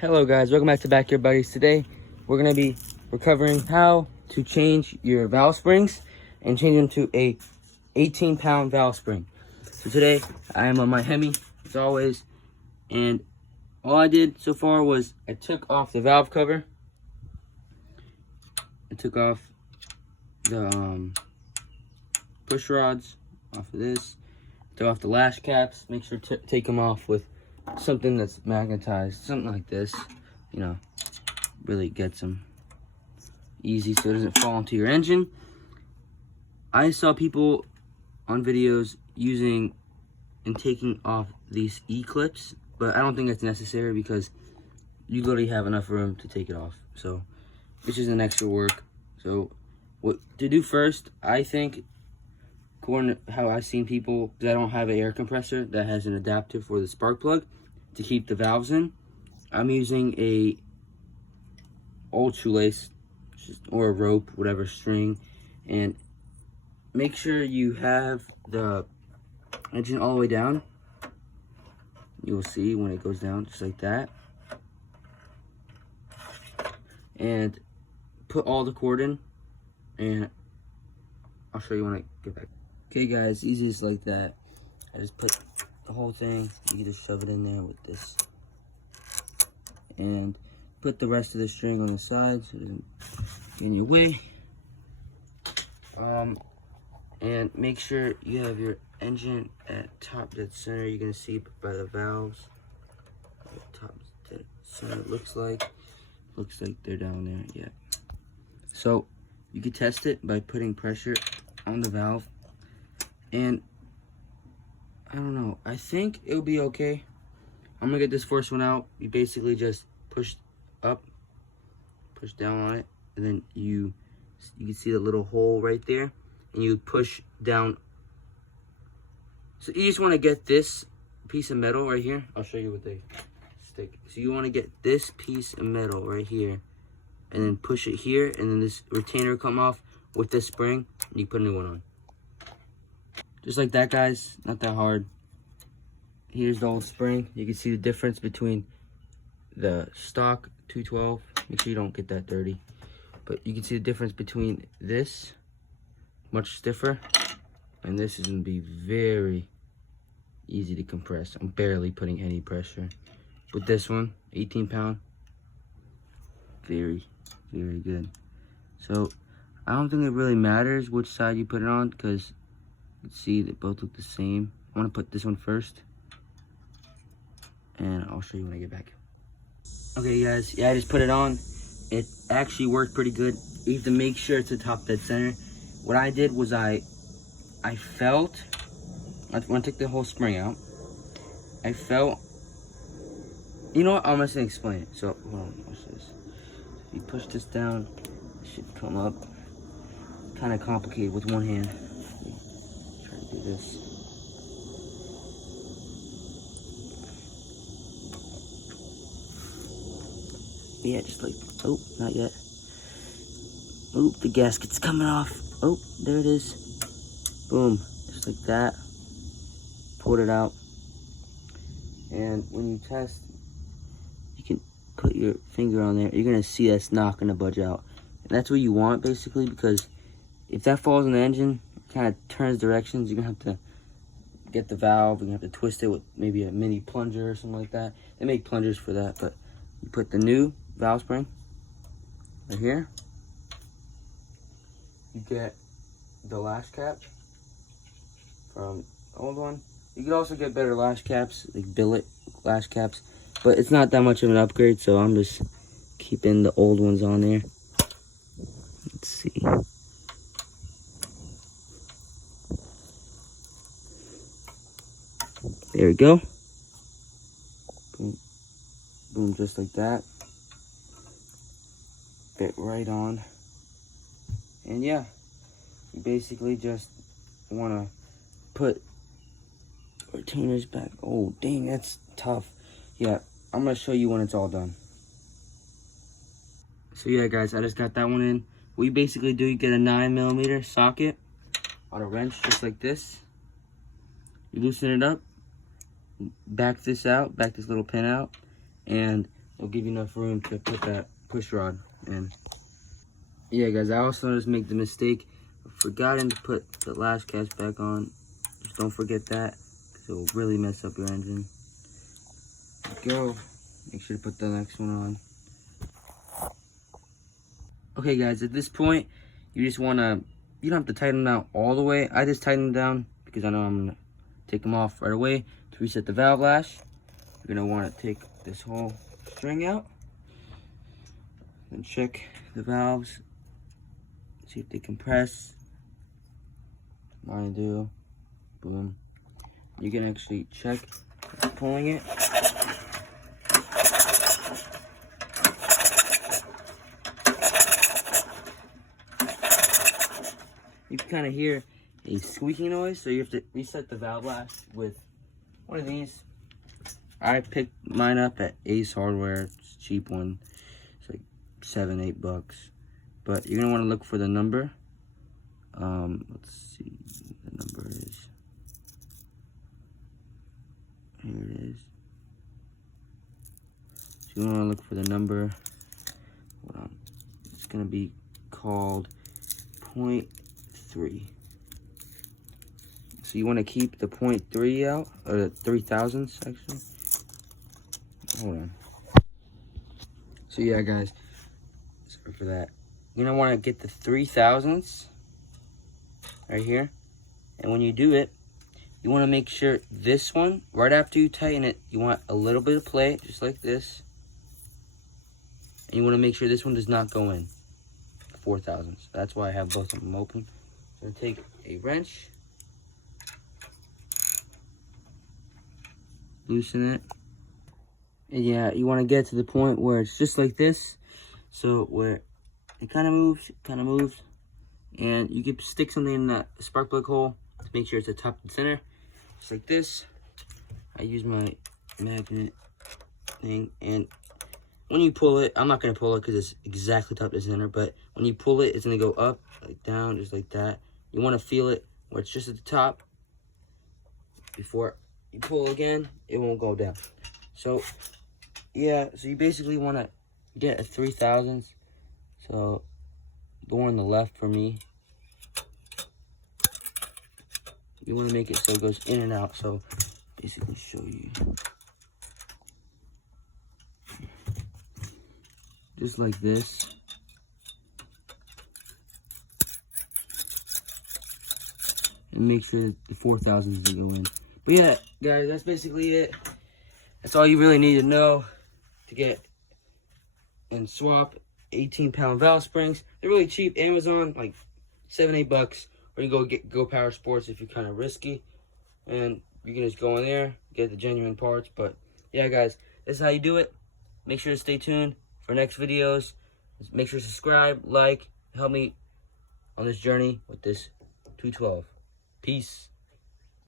Hello guys, welcome back to Backyard Buddies. Today we're going to be covering how to change your valve springs and change them to a 18-pound valve spring. So today I am on my hemi as always, and all I did so far was I took off the valve cover. I took off the push rods off of this. Took off the lash caps. Make sure to take them off with something that's magnetized, something like this, you know, really gets them easy so it doesn't fall into your engine. I saw people on videos using and taking off these E-clips, but I don't think that's necessary because you literally have enough room to take it off. So it's just an extra work. So what to do first, I think, according to how I've seen people, because I don't have an air compressor that has an adapter for the spark plug to keep the valves in, I'm using a old shoelace or a rope, whatever, string, and make sure you have the engine all the way down. You'll see when it goes down just like that, and put all the cord in, and I'll show you when I get back. Okay guys, easiest like that. I just put the whole thing, you can just shove it in there with this. And put the rest of the string on the side so it doesn't get in your way. And make sure you have your engine at top dead center. You're gonna see by the valves. Top dead center looks like they're down there, yeah. So you can test it by putting pressure on the valve. And I don't know, I think it'll be okay. I'm gonna get this first one out. You basically just push up, push down on it, and then you can see the little hole right there, and you push down. So you just want to get this piece of metal right here. I'll show you with the stick. So you want to get this piece of metal right here, and then push it here, and then this retainer will come off with this spring, and you put a new one on. Just like that, guys, not that hard. Here's the old spring. You can see the difference between the stock 212. Make sure you don't get that dirty. But you can see the difference between this, much stiffer, and this is gonna be very easy to compress. I'm barely putting any pressure. With this one, 18-pound, very, very good. So I don't think it really matters which side you put it on, because you can see they both look the same. I want to put this one first, and I'll show you when I get back. Okay guys, yeah, I just put it on. It actually worked pretty good. You have to make sure it's the top dead center. What I did was I felt, when I took the whole spring out, I felt, you know what, I'm just gonna explain it. So hold on, watch this. You push this down, it should come up. Kind of complicated with one hand. Try to do this. Yeah, just like, oh, not yet. Oh, the gasket's coming off. Oh, there it is. Boom, just like that. Pulled it out. And when you test, you can put your finger on there. You're gonna see that's not gonna budge out. And that's what you want, basically, because if that falls in the engine, it kind of turns directions. You're gonna have to get the valve. You're gonna have to twist it with maybe a mini plunger or something like that. They make plungers for that, but you put the new valve spring right here. You get the lash cap from the old one. You could also get better lash caps, like billet lash caps, but it's not that much of an upgrade, so I'm just keeping the old ones on there. Let's see. There we go. Boom, boom, just like that. Fit right on. And yeah, you basically just want to put retainers back. Oh, dang, that's tough. Yeah, I'm going to show you when it's all done. So yeah, guys, I just got that one in. What you basically do, you get a 9mm socket on a wrench just like this. You loosen it up, back this little pin out, and it'll give you enough room to put that push rod in. Yeah, guys, I also just make the mistake of forgetting to put the latch catch back on. Just don't forget that, because it will really mess up your engine. Go. Make sure to put the next one on. Okay, guys, at this point, you just want to, you don't have to tighten them down all the way. I just tighten them down because I know I'm going to take them off right away. To reset the valve lash, you're going to want to take this whole string out. Then check the valves. See if they compress. Mine do. Boom. You can actually check pulling it. You can kind of hear a squeaking noise, so you have to reset the valve lash with one of these. I picked mine up at Ace Hardware. It's a cheap one. It's like $7-8. But you're gonna want to look for the number. Let's see. The number is, here it is. So you want to look for the number. Hold on. It's gonna be called 0.3. So you want to keep the 0.3 out, or the 3,000ths actually. Hold on. So yeah, guys, sorry for that. You're gonna want to get the 3,000ths right here, and when you do it, you want to make sure this one, right after you tighten it, you want a little bit of play, just like this, and you want to make sure this one does not go in 4,000ths. That's why I have both of them open. So take a wrench, loosen it, and yeah, you want to get to the point where it's just like this, so where it kind of moves, and you can stick something in that spark plug hole to make sure it's at top and center, just like this. I use my magnet thing, and when you pull it, I'm not going to pull it because it's exactly top to center, but when you pull it, it's going to go up, like down, just like that. You want to feel it where it's just at the top. Before you pull again, it won't go down. So, yeah, so you basically want to get a 3,000ths. So, the one on the left for me, you want to make it so it goes in and out. So, basically show you. Just like this. And make sure the 4,000ths go in. But yeah, guys, that's basically it. That's all you really need to know to get and swap 18-pound valve springs. They're really cheap. Amazon, like $7-8. Or you go Power Sports if you're kind of risky. And you can just go in there, get the genuine parts. But yeah, guys, this is how you do it. Make sure to stay tuned for next videos. Make sure to subscribe, like, help me on this journey with this 212. Peace.